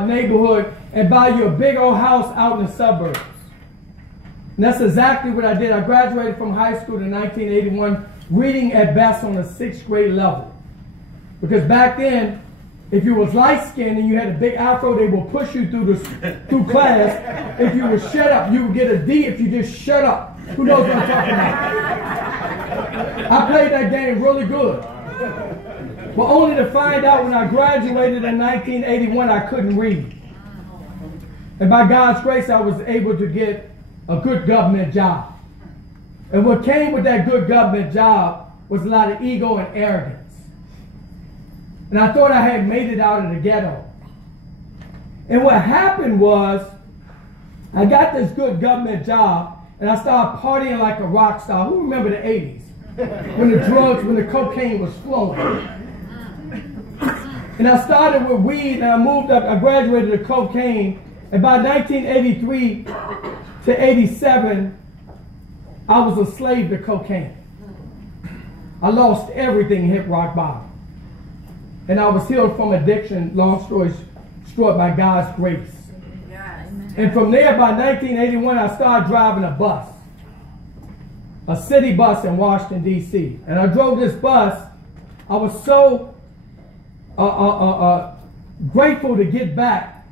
neighborhood and buy you a big old house out in the suburbs. And that's exactly what I did. I graduated from high school in 1981, reading at best on the 6th grade level. Because back then, if you was light-skinned and you had a big afro, they will push you through class. If you would shut up, you would get a D if you just shut up. Who knows what I'm talking about? I played that game really good. But only to find out when I graduated in 1981, I couldn't read. And by God's grace, I was able to get a good government job. And what came with that good government job was a lot of ego and arrogance. And I thought I had made it out of the ghetto. And what happened was, I got this good government job, and I started partying like a rock star. Who remember the 80s? When the cocaine was flowing. And I started with weed, and I moved up, I graduated to cocaine. And by 1983 to 87, I was a slave to cocaine. I lost everything, hit rock bottom. And I was healed from addiction, long story short, by God's grace. And from there, by 1981, I started driving a bus. A city bus in Washington, D.C. And I drove this bus. I was so grateful to get back.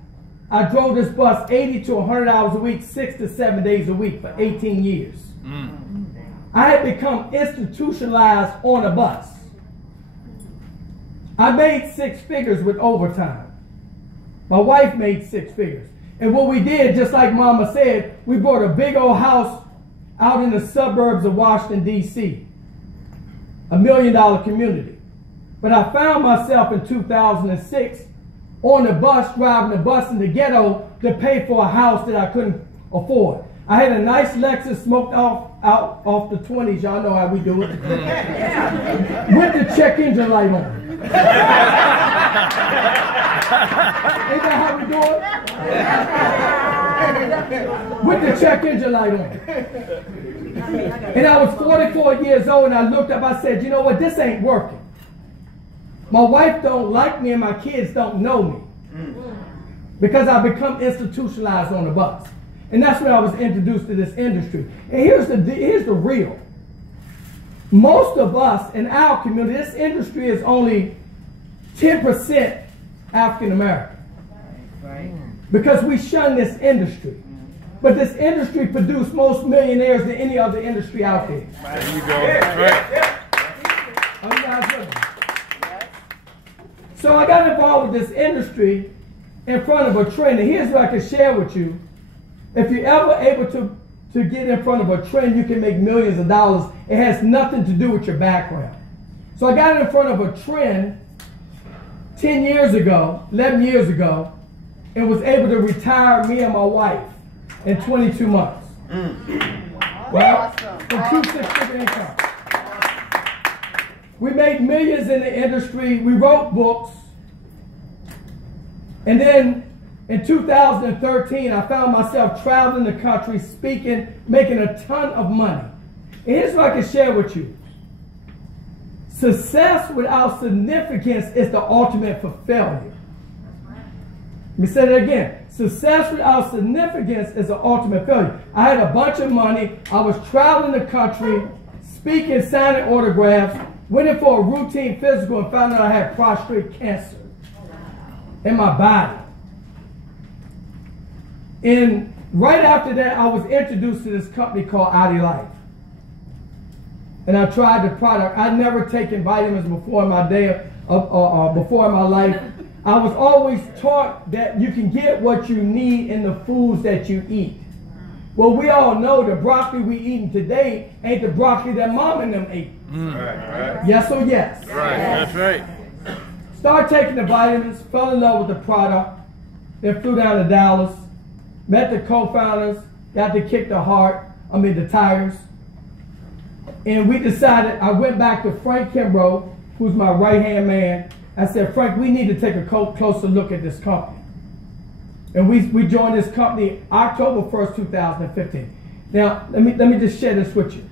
I drove this bus 80 to 100 hours a week, 6 to 7 days a week for 18 years. I had become institutionalized on a bus. I made 6 figures with overtime. My wife made 6 figures. And what we did, just like Mama said, we bought a big old house out in the suburbs of Washington, D.C. $1 million community. But I found myself in 2006 on the bus, driving the bus in the ghetto to pay for a house that I couldn't afford. I had a nice Lexus smoked off the 20s. Y'all know how we do it. With the check engine light on. Ain't that how we do it? With the check engine light on. And I was 44 years old, and I looked up, I said, you know what, this ain't working. My wife don't like me and my kids don't know me. Because I become institutionalized on the bus. And that's when I was introduced to this industry. And here's the real. Most of us in our community, this industry is only 10% African American. Right. Because we shun this industry. But this industry produced most millionaires than any other industry out there. There you go. Right. Are you guys with me? So I got involved with this industry in front of a trend. And here's what I can share with you. If you're ever able to get in front of a trend, you can make millions of dollars. It has nothing to do with your background. So I got in front of a trend 10 years ago, 11 years ago, and was able to retire me and my wife in 22 months. Right? From 2 6-figure income. We made millions in the industry. We wrote books. And then in 2013, I found myself traveling the country, speaking, making a ton of money. And here's what I can share with you. Success without significance is the ultimate for failure. Let me say that again. Success without significance is the ultimate failure. I had a bunch of money. I was traveling the country, speaking, signing autographs, went in for a routine physical and found out I had prostate cancer in my body. And right after that, I was introduced to this company called ID Life. And I tried the product. I'd never taken vitamins before in my day, before in my life. I was always taught that you can get what you need in the foods that you eat. Well, we all know the broccoli we eating today ain't the broccoli that Mom and them ate. Right. Yes or yes? Right. That's right. Started taking the vitamins, fell in love with the product, then flew down to Dallas, met the co-founders, got to kick the tires. And we decided, I went back to Frank Kimbrough, who's my right-hand man. I said, Frank, we need to take a closer look at this company. And we joined this company October 1st, 2015. Now, let me just share this with you.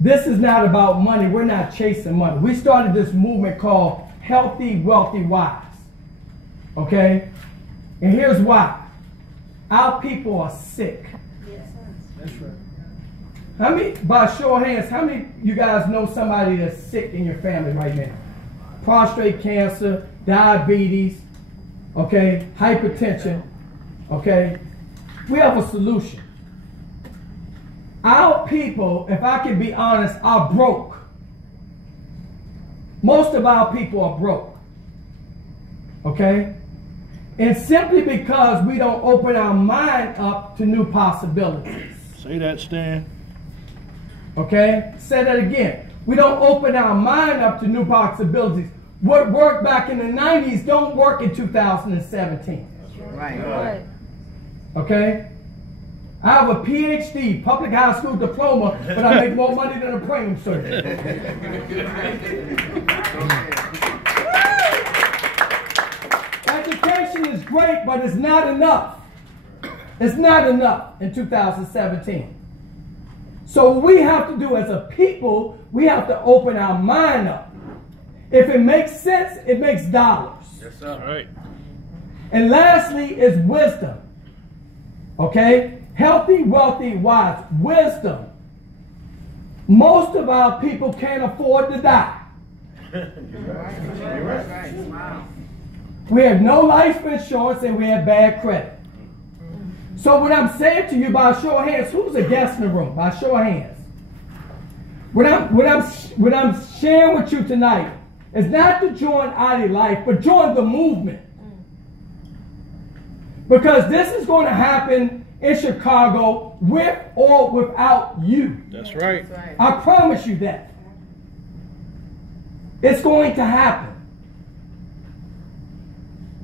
This is not about money. We're not chasing money. We started this movement called Healthy, Wealthy, Wise. Okay? And here's why. Our people are sick. Yes, that's right. How many, by show of hands, how many of you guys know somebody that's sick in your family right now? Prostate cancer, diabetes, okay, hypertension, okay? We have a solution. Our people, if I can be honest, are broke. Most of our people are broke, okay? And simply because we don't open our mind up to new possibilities. Say that, Stan. Okay? Say that again. We don't open our mind up to new possibilities. What worked back in the 90s don't work in 2017. Right. Okay? I have a PhD, public high school diploma, but I make more money than a praying surgeon. Education is great, but it's not enough. It's not enough in 2017. So what we have to do as a people, we have to open our mind up. If it makes sense, it makes dollars. Yes, sir. All right. And lastly is wisdom. Okay? Healthy, wealthy, wise. Wisdom. Most of our people can't afford to die. You're right. Wow. We have no life insurance and we have bad credit. So what I'm saying to you by a show of hands, who's a guest in the room? By a show of hands. What I'm sharing with you tonight is not to join ID Life, but join the movement. Because this is going to happen in Chicago with or without you. That's right. I promise you that. It's going to happen.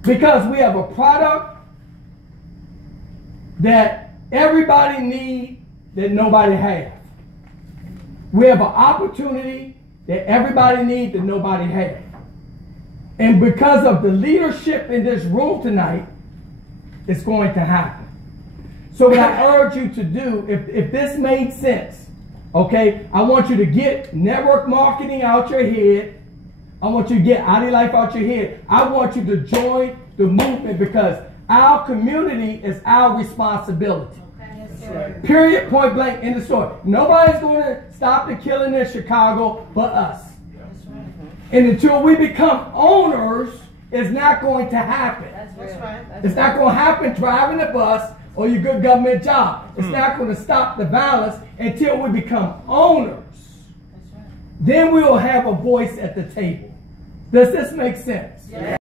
Because we have a product that everybody needs that nobody has. We have an opportunity that everybody needs that nobody has. And because of the leadership in this room tonight, it's going to happen. So what I urge you to do, if this made sense, okay, I want you to get network marketing out your head. I want you to get ID Life out your head. I want you to join the movement because our community is our responsibility. Yes, Period, point blank, in the story. Nobody's going to stop the killing in Chicago but us. And until we become owners, it's not going to happen. That's right. It's not going to happen driving the bus or your good government job. It's not going to stop the violence until we become owners. That's right. Then we will have a voice at the table. Does this make sense? Yes.